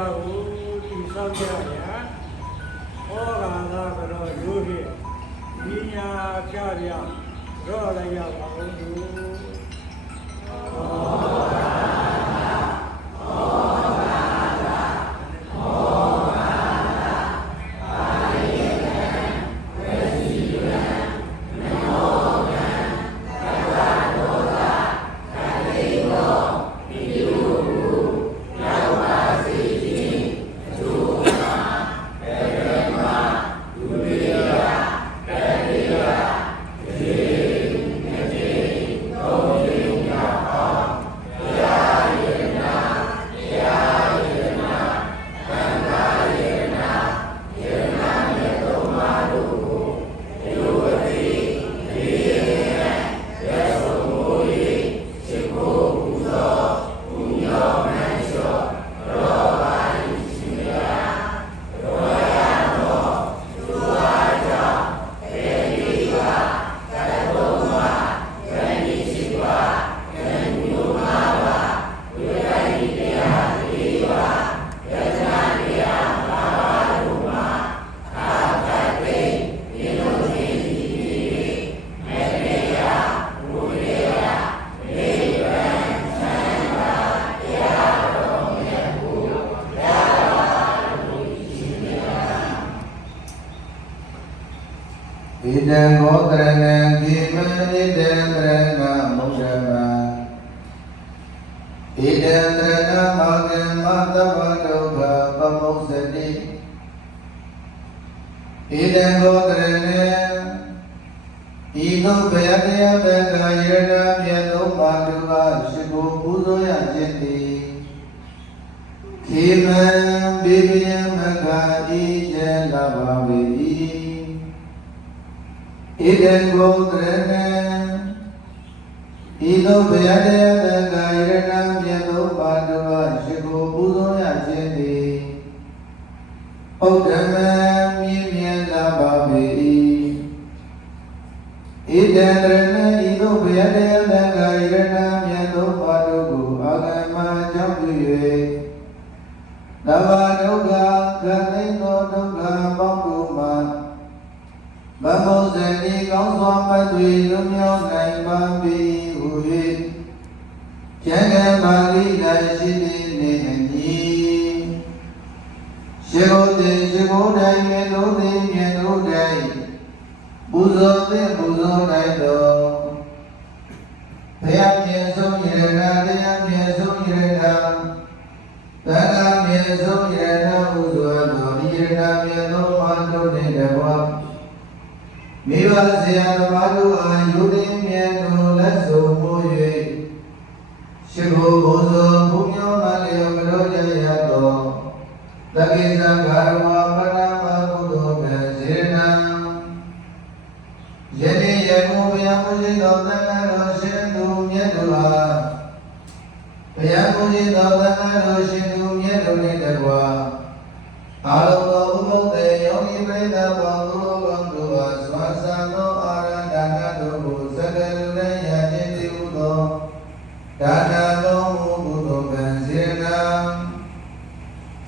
ကိုဒီဆောက်ကြရဟောကသာကတော့ရိုးဖြစ်ဒီညာကြရရောလိုက်ရပါဦးသူဣတံဘောတရဏံကိမံဣတံတရဏမုဒ္ဓမံဣတံတရဏမာဂံမတဗ္ဗဒုက္ခပမုစ္စတိဣတံဘောတရဏံဤသို့ဘယတရားဘကယရဏမြတ်သောမာတုအားရှိခိုးပူဇော်ရခြင်းသည်ခေမံဘေဘယမကဤကျန်လာပါ၏ဣတံဂောတရဏံဤသို့ဘယတရားဘကယရဏမြတ်သောမာတုအားရှိခိုးပူဇော်ရခြင်းသည်ဥဒ္ဓမံမြင့်မြတ်လာပါ၏ဣတံတရဏံဤသို့ဘယတရားဘကယရဏမြတ်သောမာတုကိုအာဂမကြောင့်ပြု၍တဗ္ဗဒုက္ခခသိသောဒုက္ခပေါင်းတို့မှာမမောဇဏီကောင်းစွာမသွေလွန်မြောက်နိုင်ပါပြီဟူ၍ကျမ်းဂန်ပါဠိ၌ရှိသည်နှင့်အညီရှိခိုးသည်ရှိခိုးတိုင်းမြတ်တို့သည်မြတ်တို့တိုင်းပူဇော်သည်ပူဇော်နိုင်သောဘုရားမြတ်ဆုံးယရဏတရားမြတ်ဆုံးယရဏသံဃာမြတ်ဆုံးယရဏဥစွာသောယရဏမြတ်သောမာတုနှင့်တကားမိဘဆရာသမားတို့အားယုတိမြတ်တို့လက်ဆုံပို့၍ရှိခိုးဘုဇောဘုညောမလျောကရောကြရသောတကိစ္စကာရဝပရမကုသိုလ်ကစေနံယနေ့ယခုဘုရားကိုရှိသောသံဃာတော်ရှင်သူမြတ်တို့အားဘုရားကိုရှိသောသံဃာတော်ရှင်သူမြတ်တို့နှင့်တကားအာလောသောဥပုသ္တေယောဂီပရိသတ်ပေါင်းသူတို့ကောင်းတို့အားစွာဆံသောအာရဒါနတို့ကိုစကလူလည်းရခြင်းတည်ဟုသောဒါနတော်မူကုသိုလ်ကံစေနံ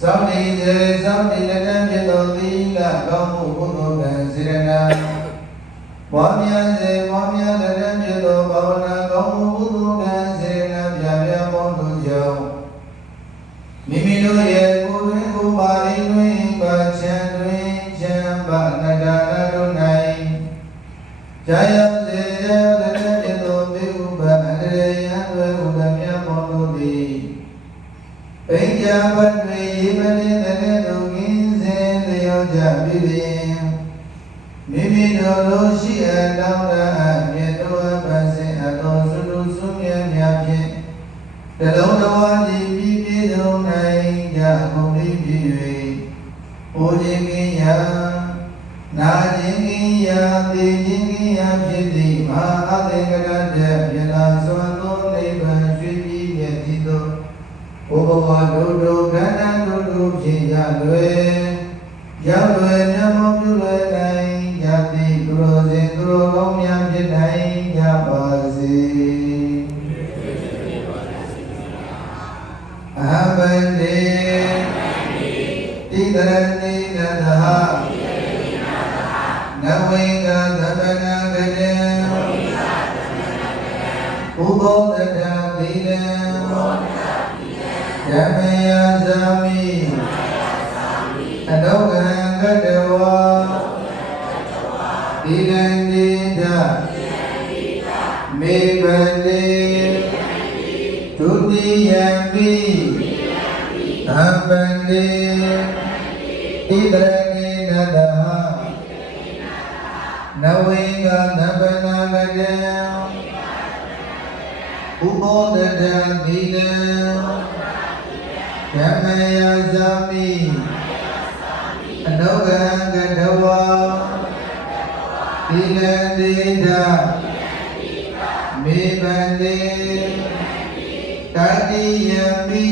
သောတိစေသောတိလည်းဖြစ်သောသီလကောင်းမှုကုသိုလ်ကံစေနံပွားများစေပွားများလည်းဖြစ်သောဘာဝနာကောင်းမှုကုသိုလ်ကံစေနံပြပြပေါင်းတို့ကြောင့်မိမိတို့ရဲ့ကိုယ်တွင်ကိုယ်ပါရင်းတွင်ပါချမ်းတွင်ချမ်းပါနတ္တနာတို့၌ကြာရောက်စေရတဲ့ပြသောဘေဥပအန္တရာယ်အသွဲဥဒ္ဓမြတ်မောတို့သည်ပိဉ္စဘတ်တွင်ရေပလင်းတဲ့သူကင်းစင်လျောကြပြီလျင်မိမိတို့လိုရှိအပ်တောင်းတမြတ်တော်အပန်းစင်အတော်စုလူစုမြတ်များဖြင့်တလုံးတော်ဝါဒီပြီးပြည့်စုံနိုင်ကြကုန်၏ဖြစ်၍ဘုရားကင်းရာနာခြင်းကင်းရာသိခြင်းကင်းရာဖြစ်သည့်မဟာအသင်္ကတတည်းမြတ်လာစွာသောနိဗ္ဗာန်ရွှေပြည်မြတ်သည်သောဘုဘဝတို့ကဏ္ဍတို့ဖြစ်ကြလွယ်ရောက်လွယ်မြတ်မောပြုလွယ်နိုင်ကြသည်သူတော်စင်သူတော်ကောင်းများဖြစ်နိုင်ကြပါစေအဟံဗန္တိ တိတရဏိနတဟနဝေကသဗ္ဗနာကတေဥဘောတတသီလံဓမ္မယဇာမိအနုဂံကတဝါသီလံတိဒမေဘန္တိဒုတိယံပိသဗ္ဗန္တိဣတရဏိနတဟနဝေကသဗ္ဗနာကတေဥဘောတတသီလံဓမ္မယဇာမိအနုဂံကတဝါသီလံတိဒမေဘန္တိတတိယံပိ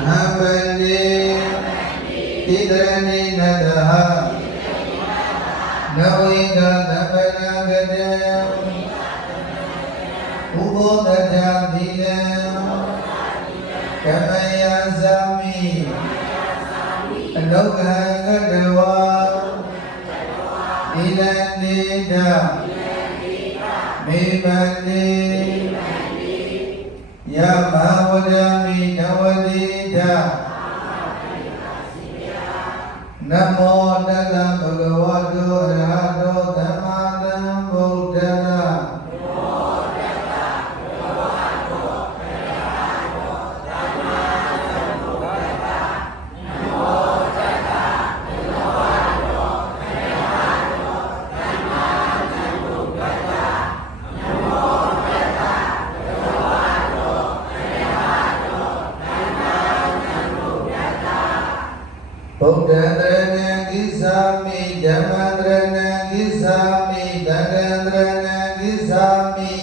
အဘန္တိဣတရဏိနတဟနဝေကသဗ္ဗနာကတေဥဘောတတသီလံဓမ္မယဇာမိအနုဂံကတဝါသီလံတိဒမေဘန္တိယမဝဒမိနဝတိဒနမောတတဗုဒ္ဓဝါတောအရဟတောသမ္မာသမ္ဗုဒ္ဓတဗုဒ္ဓံတရဏံကိသာမိဓမ္မံတရဏံကိသာမိသံဃံတရဏံကိသာမိ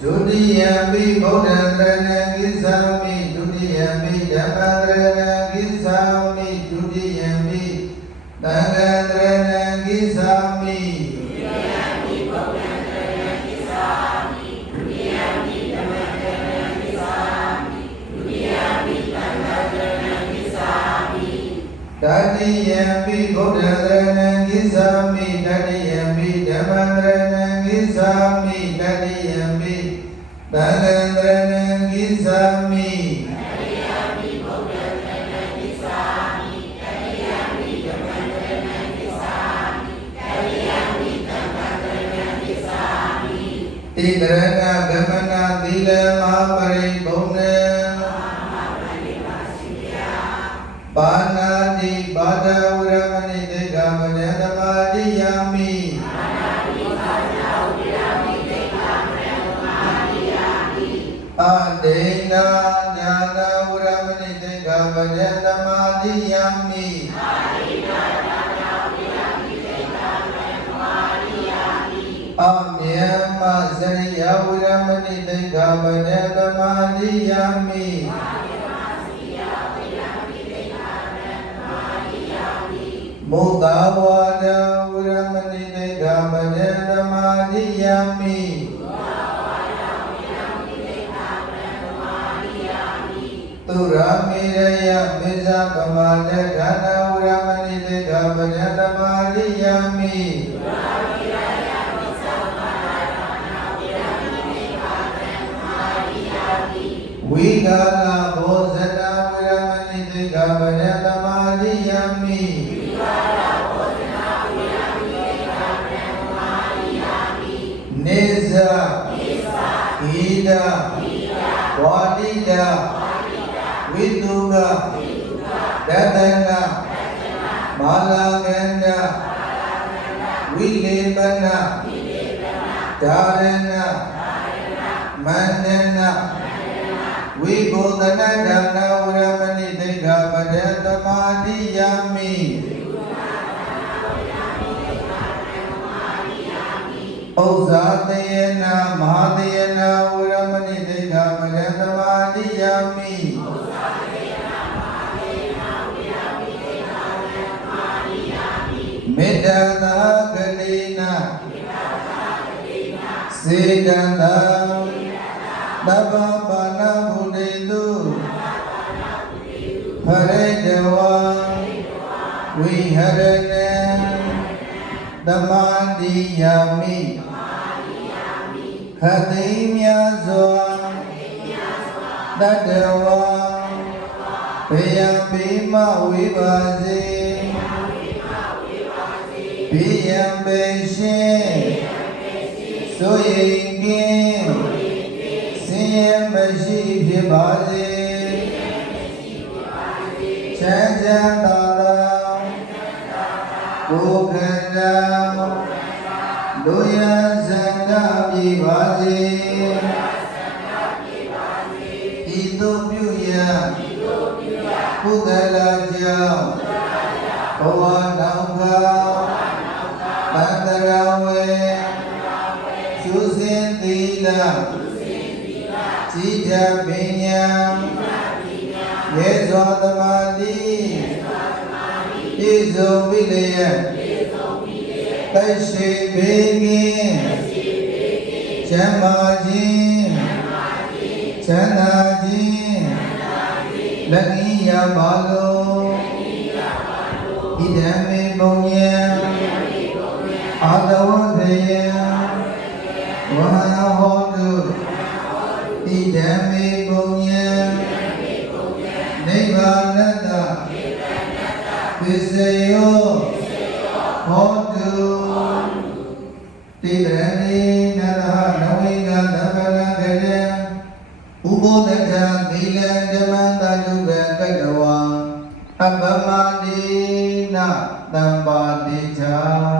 ဒုတိယံပိဗုဒ္ဓံတရဏံကိသာမိဒုတိယံပိဓမ္မံတရဏံကိသာမိဒုတိယံပိသံဃံတရဏံကိသာမိတတိယံပိဗုဒ္ဓံတရဏံကိသာမိတတိယံပိဓမ္မံတရဏံကိသာမိတတိယံပိသံဃံတရဏံကိသာမိတိတရဏဂမနာသီလမဟာပရိဘုံနံပါဏာတိပါဒဝရမဏိတေကမဉ္ဇသမာတိယမိအဒေနာညာနာဝရမဏိတေကမဉ္ဇသမာတိယမိအမြဲမစရိယဝရမဏိတေကမဉ္ဇသမာတိယမိမုဒဝါဒဝရမဏိတေကမဉ္ဇသမာတိယမိသူရမေရယမေဇပမာဒဒါနဝရမဏိတေကမဉ္ဇသမာတိယမိဝိကာလဘောဇတဝရမဏိတေကမဉ္ဇသမာတိယမိနေဇာဣဒဝါတိတဝိတုကဒတနာမာလာကန္ဒဝိလေပနဒါရဏမန္တနာဝိဘုဒ္ဓနာဒါနဝရမဏိတေကပဒသမာတိယမိဥဇ္ဇာတယေနမဟာတယေနဝရမဏိတေကပဒသမာတိယမိမေတ္တာသာဂတိနာစေ စေတံတံသဗ္ဗပါဏဗုဒ္ဓေတုဖရိတဝံဝိဟရဏံသမာတိယမိခတိမြတ်စွာတတဝါဘေယံပိမဝိပါစေဘေယံပေရှင်ဆိုရင်ကင်းဆင်းရဲမရှိဖြစ်ပါစေချမ်းသာသာကိုယ်ခန္ဓာလူရဇန္တာပြပါစေဤသို့ပြုရပုဂ္ဂလာကြောင့်ဘဝနောက်ကတန္တရာဝေသုစင်သီလจิตပညာရေဇောသမာဓိပြည့်စုံပြီလျက်သိရှိဘေးကင်းချမ်းသာခြင်းချမ်းသာခြင်းလက်ဤရပါလို့ဣဒံမေပုံညံအာတဝံသေယဝဟဟောတုဣဒံမေပုံညံနိဗ္ဗာနတပစ္စယောဟောတုတိရဏိနရဟနဝိကသဗ္ဗရကတံဥပောဒကသီလံဓမ္မတတုကကတဝံအပ္ပမတိနတံပါတိချာ